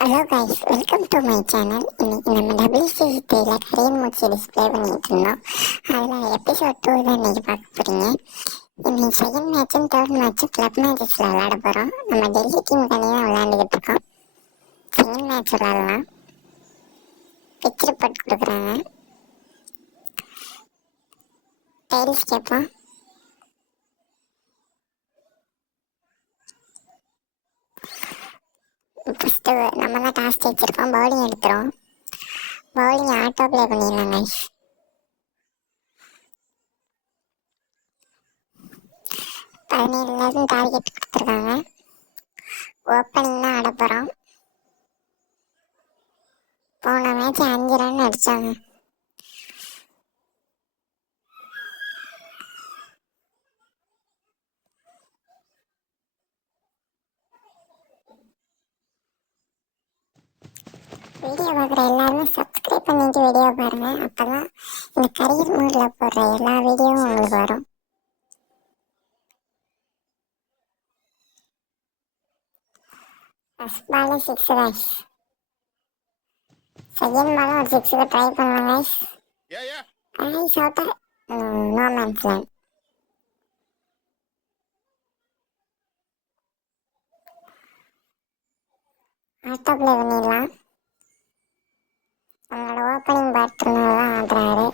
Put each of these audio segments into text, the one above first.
Hello guys, welcome to my channel. இன்னைக்கு நம்ம WCC3ல கரியன் mood series play பண்ணிட்டு இருந்தோம். அதில் எபிசோட் 2 தான் இன்னைக்கு பார்க்க போறீங்க. இன்னைக்கு செகண்ட் மேட்சும் தேர்ட் மேட்சும் கிளப் மேட்சஸில் விளையாட போகிறோம். நம்ம டெல்லி டீம் தனியாக தான் விளையாண்டுக்கிட்டு இருக்கோம். செகண்ட் மேட்ச் விளையாடலாம். பிச் ரிப்போர்ட் கொடுக்குறாங்க. டைல்ஸ் கேட்போம். ஃபஸ்ட்டு நம்ம தான் டாஸ் வச்சுருக்கோம். பவுலிங் எடுத்துரும். பவுலிங் ஆட்டோ ப்ளே பண்ணிடலாம் கைஸ். 17 டார்கெட் கொடுத்துருக்காங்க. ஓப்பனிங் தான் ஆட போகிறோம். போன மேட்ச் 5 ரன் அடித்தாங்க. வீடியோ பார்க்குற எல்லாருமே சப்ஸ்கிரைப் பண்ணிட்டு வீடியோ பாருங்க. அப்பதான் இந்த கரியர் மூடில் போடுற எல்லா வீடியோவும் உங்களுக்கு வரும். First ball 6 guys. செகண்ட் பாலும் ஒரு 6 ட்ரை பண்ணலாம் guys. Guys out. No man's land. Auto play பண்ணிடலாம். நம்மளோட ஓப்பனிங் பேட்ஸ்மேன் தான் ஆடுறாரு.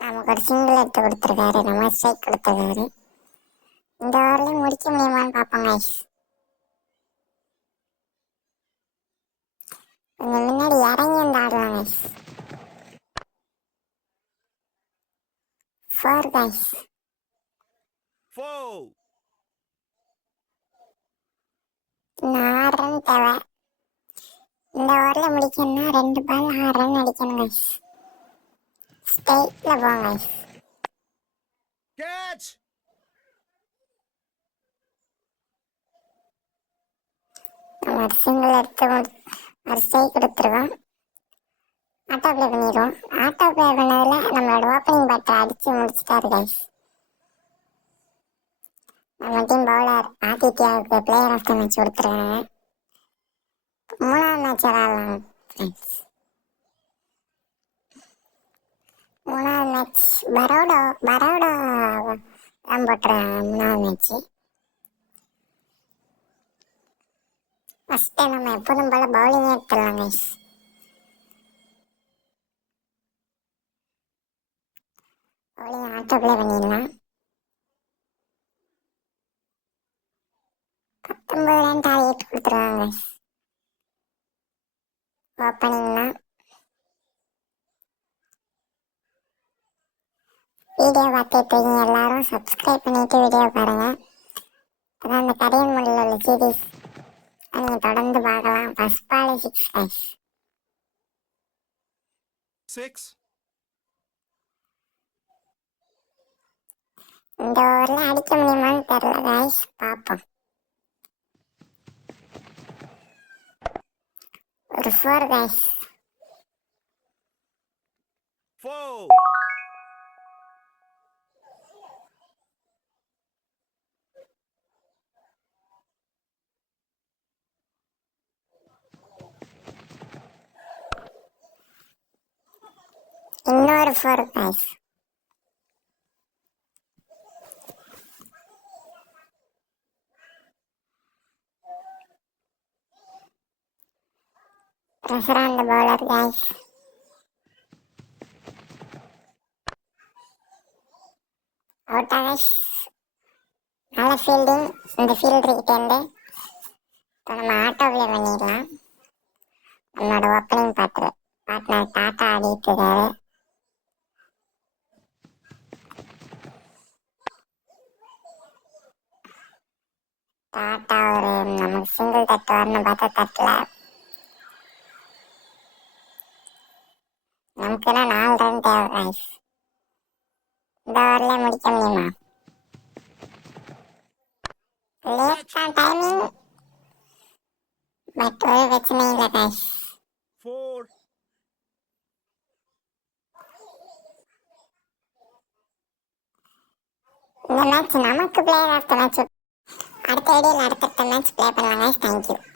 நமக்கு ஒரு சிங்கிள் எடுத்து கொடுத்துருக்காரு. நம்ம ஸ்ட்ரைக் கொடுத்துருக்காரு. இந்த ஓவர்லையும் முடிக்க முடியுமான்னு பார்ப்போம் கைஸ். கொஞ்சம் முன்னாடி இறங்கி வந்து ஆடலாம் கைஸ். 4 கைஸ். இன்னும் 6 ரன் தேவை. இந்த ஓவரில் முடிக்கணும்னா 2 பால் 6 ரன் அடிக்கணும் கைஸ். ஸ்ட்ரைட்டில் போங்க கைஸ். நம்ம ஒரு சிங்கிள் எடுத்து ஒரு ஸ்ட்ரைக் கொடுத்துருவோம். ஆட்டோ ப்ளே பண்ணிடுவோம். ஆட்டோ ப்ளே பண்ணதில் நம்மளோட ஓப்பனிங் பேட்டை அடித்து முடிச்சிட்டாரு கைஸ். நம்ம டீம் பவுலர் ஆதித்யாவுக்கு பிளேயர் ஆஃப் த மேட்ச் கொடுத்துருக்காங்க. 3ஆவது மேட்ச் விளையாடலாம் ஃப்ரெண்ட்ஸ். 3ஆவது மேட்ச் பரோடா தான் போட்டுருக்காங்க. 3ஆவது மேட்ச்சு ஃபஸ்ட்டு நம்ம எப்போதும் போல் பவுலிங்கே எடுத்துடலாம் கைஸ். பவுலிங் ஆட்டோ ப்ளே பண்ணிடலாம். 19 ரன் டார்கெட் கொடுத்துருவாங்க கைஸ். ஓப்பனிங்னா வீடியோ பார்த்துட்டு இருக்கீங்க எல்லாரும் சப்ஸ்கிரைப் பண்ணிட்டு வீடியோ பாருங்க. அதான் அந்த கரியன் மூடில் உள்ள சீரீஸ் நீங்கள் தொடர்ந்து பார்க்கலாம். First ball 6 guys. 6. இந்த ஓவரில் அடிக்க முடியுமான்னு தெரியல கைஸ், பார்ப்போம். ஒரு 4 கைஸ். 4. இன்னொரு 4 guys. Pressure on the bowler guys. Out guys. நல்ல ஃபீல்டிங். இந்த ஃபீல்டர்கிட்டேருந்து இப்போ நம்ம ஆட்டோ ப்ளே பண்ணிடலாம். நம்மளோட ஓப்பனிங் பார்ட்னர் டாட்டா ஆடிட்டுருக்காரு. டாட்டா ஒரு நமக்கு சிங்கிள் தட்டு வரணும் பார்த்தா தட்டல. நமக்குன்னா 4 ரன் தேவை கைஸ். இந்த ஓவரில் முடிக்க முடியுமா? லேட் தான் டைமிங், பட் ஒரு பிரச்சனை இல்லை கைஸ். 4. இந்த மேட்ச் நமக்கு பிளேயர் ஆஃப் த மேட்ச் அடுத்த வீடியோவில் அடுத்தடுத்த மேட்ச் ப்ளே பண்ணலாம் guys. Thank you.